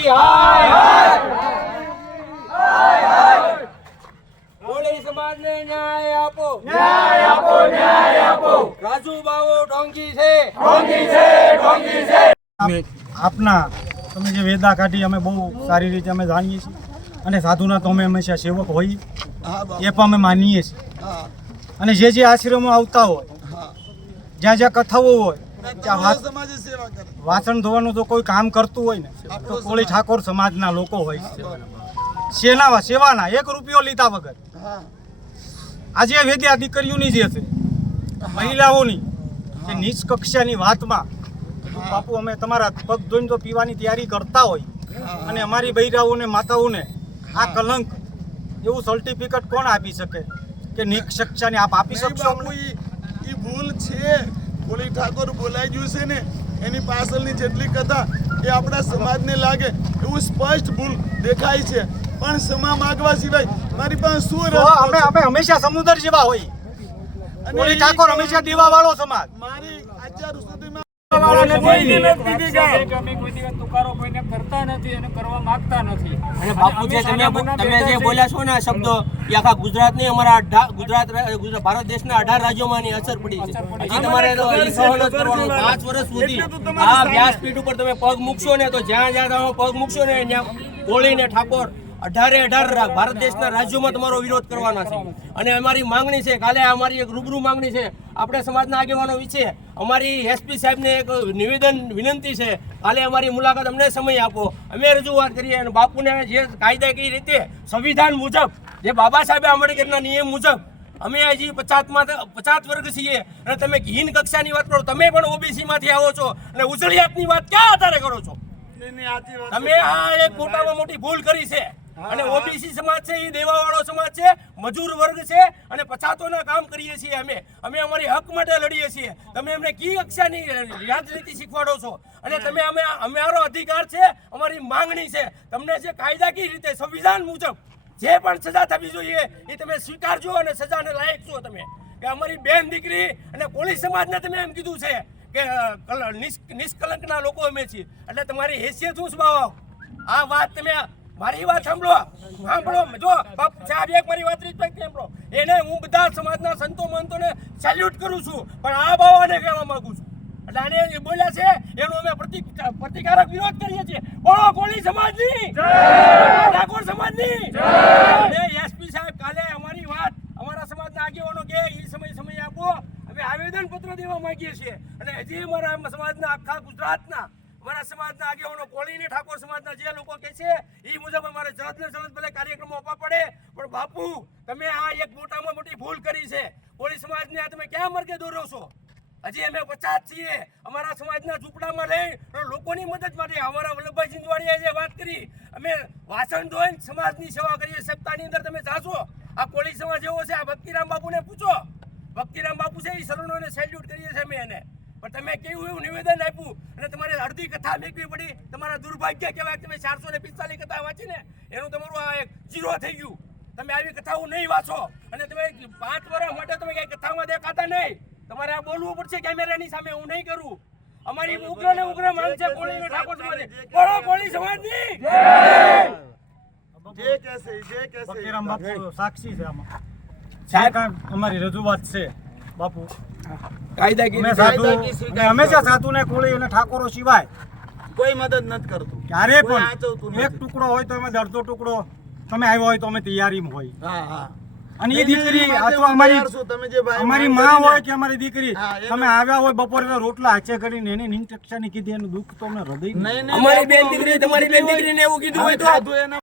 કોળી હાય કોળી સમાજને ન્યાય આપો. ન્યાય આપો ન્યાય આપો. રાજુ બાવો ઢોંગી છે. અમે આપના તમે જે વેદા કાઢી અમે બહુ સારી રીતે અમે જાણીએ છીએ. અને સાધુના તો અમે હંમેશા સેવક હોઈએ. એ પણ અમે માનીએ છીએ. અને જે જે આશ્રમો આવતા હોય જ્યાં જ્યાં કથાઓ હોય વાસણ ધોવાનું તો કોઈ કામ કરતું હોય ને તો કોળી ઠાકોર સમાજના લોકો હોય સેના સેવાના એક રૂપિયો લીધા વગર. આજે વેદ્યા દીકરીઓની જે છે મહિલાઓની જે નીચ કક્ષાની વાતમાં બાપુ અમે તમારા પગ ધોઈને તો પીવાની તૈયારી કરતા હોય. અને અમારી બૈરાઓને માતાઓને આ કલંક એવું સર્ટિફિકેટ કોણ આપી શકે? કે નીચ કક્ષાની આપ આપી શકશો? ભૂલ છે. કોળી ઠાકોર બોલાઈ ગયું છે ને એની પાછળની જેટલી કથા એ આપણા સમાજને લાગે એવું સ્પષ્ટ ભૂલ દેખાય છે પણ ક્ષમા માગવા સિવાય મારી પાસે શું અમે? અમે હંમેશા સમુદ્ર જેવા હોય કોળી ઠાકોર હંમેશા દેવા વાળો સમાજ મારી અત્યાર સુધીમાં અમે કોઈ દિવસ તુકારો કોઈને કરતા નથી અને કરવા માંગતા નથી. અને બાપુ તમે તમે જે બોલ્યા છો ને શબ્દો એ આખા ગુજરાતની અમારા ગુજરાત ભારત દેશના અઢાર રાજ્યોમાં અસર પડી છે. હજી તમારે પાંચ વર્ષ સુધી આ વ્યાસપીઠ ઉપર તમે પગ મૂકશો ને તો જ્યાં જ્યાં તમે પગ મૂકશો ને ત્યાં કોળી ને ઠાકોર અઢારે અઢાર ભારત દેશના રાજ્યોમાં તમારો વિરોધ કરવાના છે. અને અમારી માંગણી છે કાલે અમારી એક રૂબરૂ માંગણી છે આપણે સમાજના આગેવાનો વિશે અમારી એસપી સાહેબને એક નિવેદન વિનંતી છે. કાલે અમારી મુલાકાત અમને સમય આપો. અમે રજૂઆત કરીએ અને બાપુને જે કાયદાકીય રીતે સંવિધાન મુજબ જે બાબા સાહેબે આંબેડકરના નિયમ મુજબ અમે હજી પચાસમાં પચાસ વર્ગ છીએ. અને તમે હીન કક્ષાની વાત કરો તમે પણ ઓબીસીમાંથી આવો છો. અને ઉજળિયાતની વાત ક્યાં આધારે કરો છો? તમે આ એક મોટામાં મોટી ભૂલ કરી છે. અને ઓબીસી સમાજ છે એ દેવાવાળો સમાજ છે મજૂર વર્ગ છે અને પછાતોના કામ કરીએ છીએ અમે. અમે અમારી હક માટે લડીએ છીએ. તમે અમને કી કક્ષાની રાજનીતિ શીખવાડો છો? અને તમે અમે અમારો અધિકાર છે અમારી માંગણી છે. તમને જે કાયદાકીય રીતે સંવિધાન મુજબ જે પણ સજા થવી જોઈએ એ તમે સ્વીકારજો અને સજાને લાયક છો તમે. કે અમારી બેન દીકરી અને કોળી સમાજને તમે એમ કીધું છે કે નિષ્- નિષ્કલંકના લોકો અમે છીએ. એટલે તમારી હેસિયત શું સ્વભાવ? આ વાત તમે મારી વાત સાંભળો. સાંભળો. જો સાહેબ એક મારી વાત રિસ્પેક્ટ સાંભળો. એને હું બધા સમાજના સંતો મંતોને સેલ્યુટ કરું છું. પણ આ બાવાને કહેવા માંગુ છું. એટલે આને એ બોલ્યા છે એનો અમે પ્રતિ પ્રતિકારક વિરોધ કરીએ છીએ. બોલો કોળી સમાજની. ઠાકોર સમાજની. અને એસપી સાહેબ કાલે અમારી વાત અમારા સમાજના આગેવાનો કે એ સમય સમય આપો. અમે આવેદન પત્ર દેવા માંગીએ છીએ. અને હજી અમારા સમાજના આખા ગુજરાતના અમારા સમાજના આગેવાનો કોળીને ઠાકોર સમાજના જે લોકો કે છે એ મુજબ અમારે જલદ ને જલદ ભલે કાર્યક્રમો આપવા પડે. પણ બાપુ, તમે આ એક મોટામાં મોટી ભૂલ કરી છે. કોળી સમાજને આ તમે ક્યાં મર્ગે દોરો છો? હજી અમે પચાસ છીએ. અમારા સમાજના ઝૂંપડામાં રહી લોકોની મદદ માટે અમારા વલ્લભભાઈ સિંધવાડીએ જે વાત કરી, અમે વાસણ ધોઈને સમાજની સેવા કરીએ. સપ્તાહની અંદર તમે જાશો. આ કોળી સમાજ એવો છે, આ ભક્તિરામ બાપુને પૂછો. ભક્તિરામ બાપુ છે એ શરણોને સેલ્યુટ કરીએ છીએ અમે એને. પણ તમે કેવું એવું નિવેદન આપ્યું? અને તમારે અડધી કથા મેકવી પડી. તમારા દુર્ભાગ્ય કહેવાય તમે ચારસો ને પિસ્તાલીસ કથા વાંચીને એનું તમારું આ એક જીરો થઈ ગયું. તમે આવી કથાઓ નહીં વાંચો. અને તમે પાંચ વર્ષ માટે તમે કઈ કથામાં દેખાતા નહીં. તમારે આ બોલવું પડશે કેમેરાની સામે હું નહીં કરું. અમારી ઉગ્ર ને ઉગ્ર માંગ છે કોળી ઠાકોર સમાજની. બોલો કોળી સમાજની? જે કહેશે જે કહેશે. સાક્ષી છે આમાં. સાહેબ. અમારી રજૂઆત છે. બાપુ. અમે હંમેશા સાધુને કોળી અને ઠાકોરો સિવાય કોઈ મદદ નથી કરતું. ક્યારે પણ એક ટુકડો હોય તો અમે અડધો ટુકડો તમે આવ્યો હોય તો અમે તૈયારીમાં હોય. હા હા. અને એ દીકરી અથવા અમારી તમે જે અમારી માં હોય કે અમારી દીકરી તમે આવ્યા હોય બપોરે રોટલા હાચે કરીને એની કક્ષાની કીધી એનું દુઃખ તો અમને હૃદય અમારી બેન દીકરી તમારી બેન દીકરીને એવું કીધું હોય તો